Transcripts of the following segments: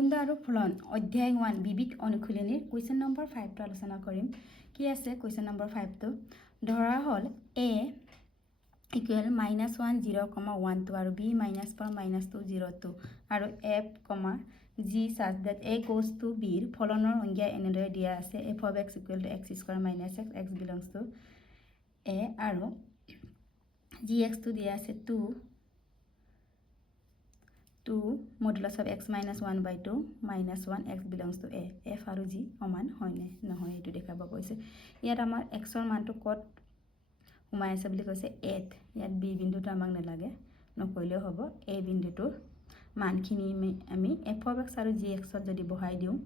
সম্বন্ধ আৰু ফলন অধ্যায় 1 বিবিধ অনুশীলনীৰ কুৱেশ্যন নম্বৰ 5টো আলোচনা কৰিম। কি আছে কুৱেশ্যন নম্বৰ 5টো? ধৰা হ'ল a ইকুৱেল -1 0, 1 2 আৰু b -4 -2 0 2 আৰু f, g such that a goes to b ৰ ফলনৰ সংজ্ঞা এনেদৰে দিয়া আছে f of x equal to x square minus x, x belongs to a আৰু gx টো দিয়া আছে 2 modulus of x minus 1 by 2 minus 1 x belongs to a f আৰু g সমান হয় নে নহয় এইটো দেখাব কৈছে। ইয়াত আমাৰ x ৰ মানটো কত সোমাই আছে বুলি কৈছে a ত। ইয়াত b বিন্দুটো আমাক নালাগে নকৰিলেও হ'ব। a বিন্দুটোৰ মানখিনি আমি f of x আৰু gx ত যদি বহাই দিওঁ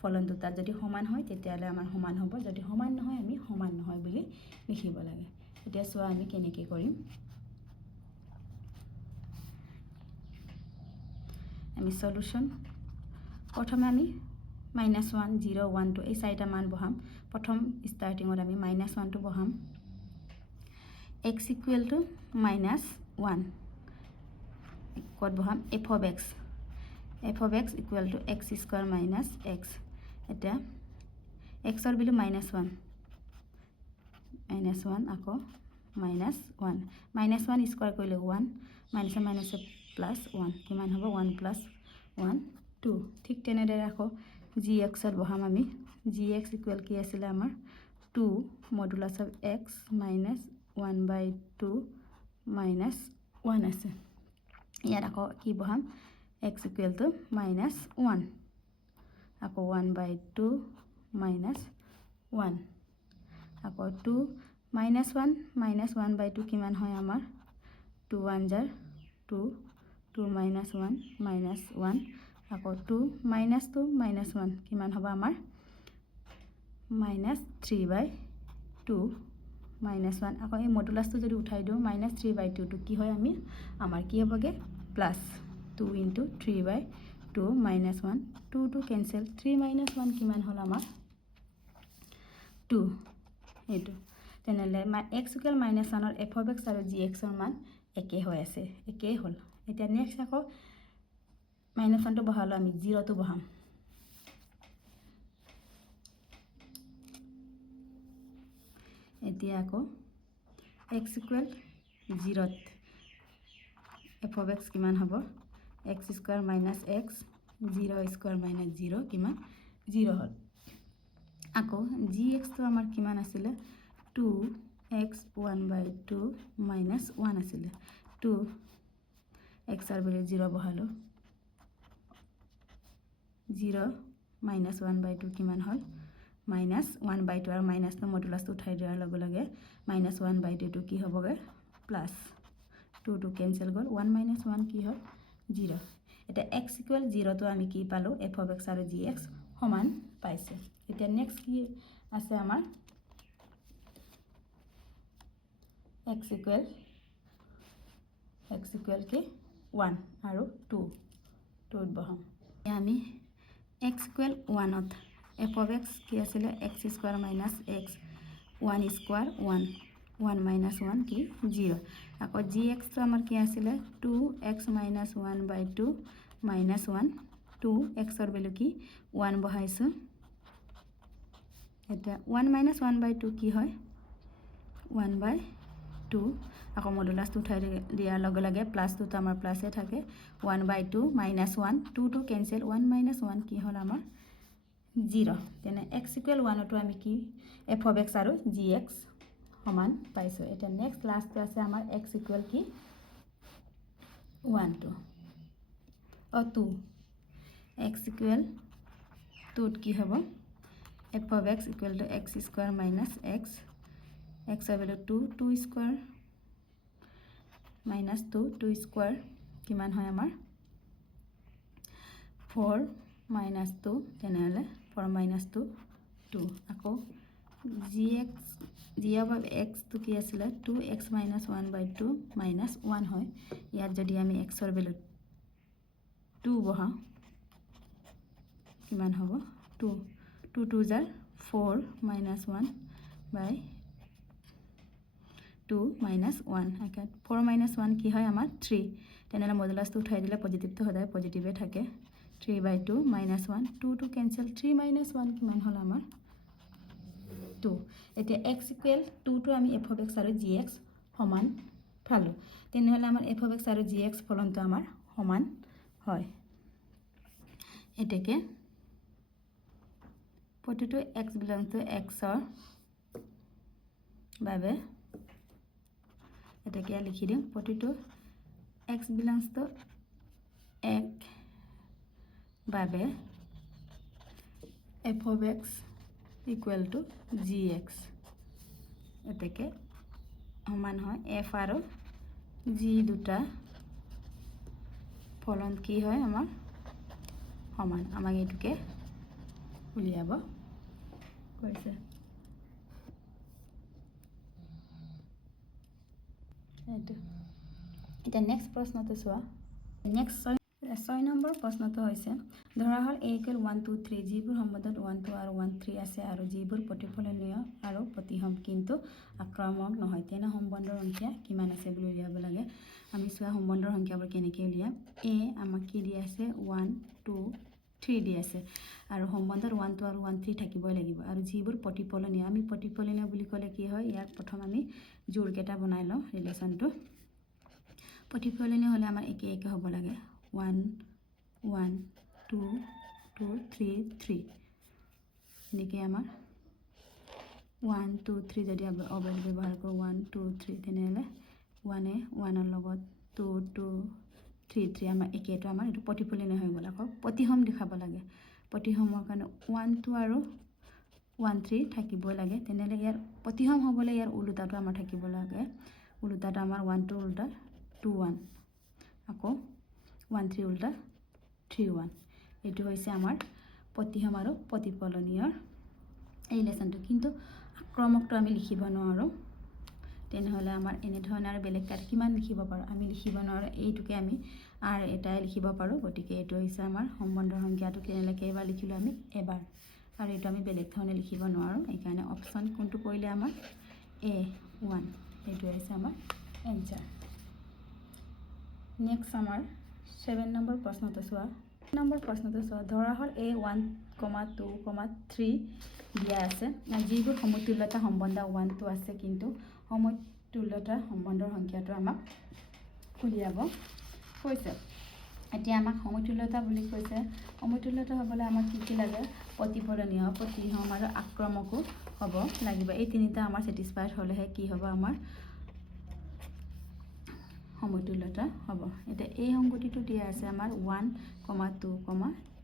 ফলনটো তাত যদি সমান হয় তেতিয়াহ'লে আমাৰ সমান হ'ব, যদি সমান নহয় আমি সমান নহয় বুলি লিখিব লাগে। এতিয়া চোৱা আমি কেনেকৈ কৰিম। আমি সলিউশন প্ৰথমে আমি -1 0 1 2 এই চাৰিটা মান বহাম। প্ৰথম স্টাৰ্টিংত আমি -1 টো বহাম। x equal to -1 কত বহাম f of x equal to x square minus x। এটা x ৰ ভ্যালু -1 আকৌ -1 -1 স্কয়াৰ কৰিলে 1 মাইনাছে মাইনাছে +1 কিমান হ'ব 1 + 1 2। ঠিক তেনেদৰে আকৌ gx ত বহাম আমি। gx ইকুৱেল কি আছিল আমাৰ 2 modulus of x minus 1/2 minus 1 আছে। ইয়াত আকৌ কি বহাম x equal to -1 আকৌ 1/2 minus 1 আকৌ 2 -1 minus 1/2 কিমান হয় আমাৰ 2 1 জাৰ 2 2 minus 1 minus 1 আকৌ 2 minus 2 minus 1 কিমান হ'ব আমাৰ -3/2 minus 1 আকৌ এই মডুলাসটো যদি উঠাই দিওঁ -3/2 টো কি হয় আমি আমাৰ কি হ'বগে +2 into 3/2 minus 1 2 to cancel 3 minus 1 কিমান হ'ল আমাৰ 2 এইটো। তেনেহ'লে x equal -1 ৰ f of x আৰু gx ৰ মান একে হৈ আছে, একেই হ'ল। এতিয়া নেক্সট আকৌ -1 টো বহালো আমি 0 টো বহাম। এতিয়া আকৌ x equal 0 f of x কিমান হ'ব x square minus x 0 square minus 0 কিমান 0 হ'ল। আকৌ gx টো আমাৰ কিমান আছিলে 2x 1/2 minus 1 আছিলে 2 x ৰ ভ্যালু 0 বহালো 0 minus 1/2 কিমান হ'ল -1/2 আৰু মাইনাসটো মডুলাসটো উঠাই দিয়াৰ লগে লগে -1/2 টো কি হ'বগে +2 টো কেনসেল গ'ল 1 minus 1 কি হ'ল 0। এটা x equal 0 টো আমি কি পালো f of x আৰু gx সমান পাইছে। এতিয়া নেক্সট কি আছে আমাৰ x equal কি 1 আৰু 2 ত বহাম। আমি x equal 1 to f of x কি আছিলে x square minus x 1 square 1 1 minus 1 কি 0 আকৌ gx টো আমাৰ কি আছিলে 2x minus 1/2 minus 1 2 x ৰ ভ্যালু কি 1 বহাইছো। এটা 1 minus 1/2 কি হয় 1/2 আকৌ মডুলাসটো উঠাই দিয়াৰ লগে লগে +2 তো আমাৰ প্লাসে থাকে 1/2 minus 1 2 to cancel 1 minus 1 কি হ'ল আমাৰ 0। তেনে x equal 1 টো আমি কি f of x আৰু gx সমান পাইছো। এটা নেক্সট লাস্টটো আছে আমাৰ x equal কি 1 2 x equal 2 কি হ'ব f of x equal to x square minus x x ৰ ভ্যালু 2 square minus 2 square কিমান হয় আমাৰ 4 minus 2 তেনেহ'লে 4 minus 2 2 আকৌ g of x টো কি আছিলে 2x minus 1/2 minus 1 হয়। ইয়াত যদি আমি x ৰ ভ্যালু 2 বহাও কিমান হ'ব 2 2 জাৰ 4 minus 1/2 minus 1 একে 4 minus 1 কি হয় আমাৰ 3। তেনেহ'লে মডুলাসটো উঠাই দিলে পজিটিভটো সদায় পজিটিভে থাকে 3/2 minus 1 2 to cancel 3 minus 1 কিমান হল আমাৰ 2 এতিয়া x equal 2 to আমি f of x আৰু gx সমান পালো তেনেহলে আমাৰ f of x আৰু gx ফলনটো আমাৰ সমান হয় এটাকে প্ৰতিটো x belongs to x ৰ বাবে এটাকে লিখি দিম প্ৰতিটো x belongs to x বাবে f of x equal to gx এটাকে সমান হয় f আৰু g দুটা ফলন কি হয় আমাৰ সমান আমাক এটুকে উলিয়াব কৈছে এটা নেক্সট প্ৰশ্নটো চোৱা নেক্সট 6 নম্বৰ প্ৰশ্নটো হৈছে ধৰা হল a equal 1 2 3 যিবোৰ সম্বন্ধত 1 2 আৰু 1 3 আছে আৰু যিবোৰ প্ৰতিফলনীয় আৰু প্ৰতিসম কিন্তু আক্ৰমক নহয় তেনে সম্বন্ধৰ সংখ্যা কিমান আছে বুলি উলিয়াব লাগে আমি চোৱা সম্বন্ধৰ সংখ্যাবোৰ কেনেকৈ উলিয়াম a আমাক কি দি আছে 1 2 3 দি আছে আৰু সম্বন্ধৰ 1 2 আৰু 1 3 থাকিবই লাগিব আৰু যিবোৰ প্ৰতিফলনীয় আমি প্ৰতিফলনীয় বুলি ক'লে কি হয় ইয়াক প্ৰথম আমি জোড়কেটা বনাই লওঁ ৰিলেচনটো প্ৰতিফলনীয় হলে আমাৰ একে একে হ'ব লাগে 1 1 2 2 3 3 এনেকৈ আমাৰ 1 2 3 যদি অবয়ব ব্যৱহাৰ কৰোঁ 1 2 3 তেনেহ'লে 1 1 ৰ লগত 2 2 3 3 আমাৰ একেটো আমাৰ এইটো প্ৰতিফলনীয় হৈ গ'ল আকৌ প্ৰতিসম দেখাব লাগে প্ৰতিসমৰ কাৰণে 1 2 আৰু 1 3 থাকিবই লাগে তেনেহ'লে ইয়াৰ প্ৰতিসম হ'বলৈ ইয়াৰ উল্টাটো আমাৰ থাকিব লাগে উল্টাটো আমাৰ 1 2 উল্টা 2 1 আকৌ 1 3 উল্টা 3 1 এইটো হৈছে আমাৰ প্ৰতিসম আৰু প্ৰতিফলনীয়ৰ এই ৰিলেচনটো কিন্তু আক্ৰমকটো আমি লিখিব নোৱাৰোঁ তেনেহ'লে আমাৰ এনে ধৰণৰ আৰু বেলেগ কাট কিমান লিখিব পাৰোঁ আমি লিখিব নোৱাৰোঁ এইটোকে আমি আৰু এটাই লিখিব পাৰোঁ গতিকে এইটো হৈছে আমাৰ সম্বন্ধৰ সংখ্যাটো কেনেকৈ এবাৰ লিখিলোঁ আমি এবাৰ আৰু এইটো আমি বেলেগ ধৰণে লিখিব নোৱাৰোঁ এইকাৰণে অপশ্যন কোনটো কৰিলে আমাৰ A1 এইটো হৈছে আমাৰ এনসাৰ নেক্সট আমাৰ 7 নম্বৰ প্ৰশ্নটো চোৱা ধৰা হল a 1, 2, 3 দিয়া আছে যিবোৰ সমতুল্যতা সম্বন্ধ 1 2 আছে কিন্তু সমতুল্যতা সম্বন্ধৰ সংখ্যাটো আমাক উলিয়াব কৈছে এতিয়া আমাক সমতুল্যতা বুলি কৈছে সমতুল্যতা হ'বলৈ আমাক কি লাগে প্ৰতিফলনীয় প্ৰতিসম আৰু আক্ৰমকো হ'ব লাগিব এই তিনিটা আমাৰ স্যাটিসফাইড হ'লেহে কি হ'ব আমাৰ সমতুল্যতা হ'ব এটা এই সংগতিটো দিয়া আছে আমাৰ 1, 2,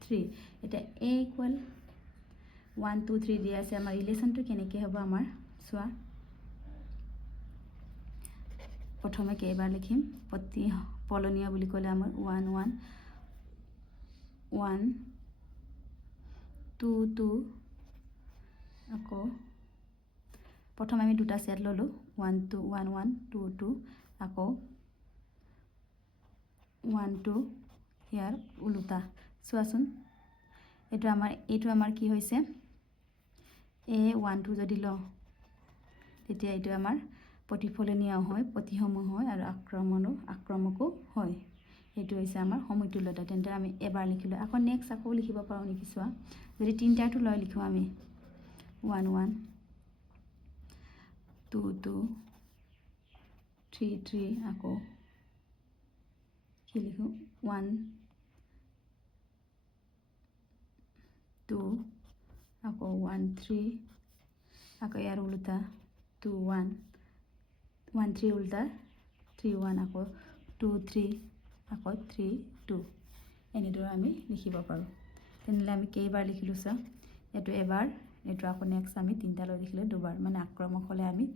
3 এটা a equal 1 2 3 দিয়া আছে আমাৰ ৰিলেচনটো কেনেকৈ হ'ব আমাৰ চোৱা প্ৰথমে কেইবাৰ লিখিম প্ৰতিফলনীয় বুলি ক'লে আমাৰ 1 1 1 2 2 আকৌ প্ৰথমে আমি দুটা সেট ললো 1 2 1 1 2 2 আকৌ 1 2 ইয়াৰ উল্টা চোৱাচোন এইটো আমাৰ কি হৈছে a 1 2 যদি লওঁ তেতিয়া এইটো আমাৰ প্ৰতিফলনীয় হয় প্ৰতিসম হয় আৰু আক্ৰমকো হয় এইটো হৈছে আমাৰ সমতুল্যতা তেন্তে আমি এবাৰ লিখিলোঁ আকৌ নেক্সট আকৌ লিখিব পাৰোঁ নেকি চোৱা যদি তিনিটাটো লৈ লিখোঁ আমি 1 1 2 2 3 3 আকৌ কি লিখোঁ 1 2 আকৌ 1 3 আকৌ ইয়াৰ উল্টা 2 1 1 3 উল্টা 3 1 আকৌ 2 3 আকৌ 3 2 এনেদৰে আমি লিখিব পাৰোঁ তেনেহ'লে আমি কেইবাৰ লিখিলোঁ চা এইটো এবাৰ এইটো আকৌ নেক্সট আমি তিনিটা লৈ লিখিলোঁ দুবাৰ মানে আক্ৰমক হ'লে আমি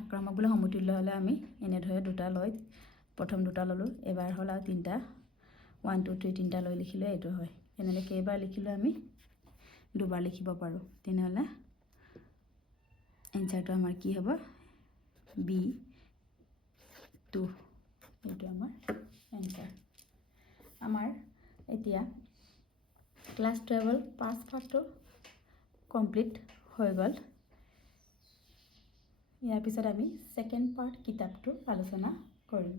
আক্ৰমক বোলে সমতুল্য হ'লে আমি এনেদৰে দুটা লৈ প্ৰথম দুটা ল'লোঁ এবাৰ হ'ল আৰু তিনিটা 1 2 3 তিনিটা লৈ লিখিলে এইটো হয় তেনেহ'লে কেইবাৰ লিখিলোঁ আমি দুবাৰ লিখিব পাৰোঁ তেনেহ'লে এনসাৰটো আমাৰ কি হ'ব B2 এইটো আমাৰ এনসাৰ আমাৰ এতিয়া ক্লাছ 12 পাঁচ পাৰ্টটো কমপ্লিট হৈ গ'ল ইয়াৰ পিছত আমি সেকেন্ড পাৰ্ট কিতাপটো আলোচনা কৰিম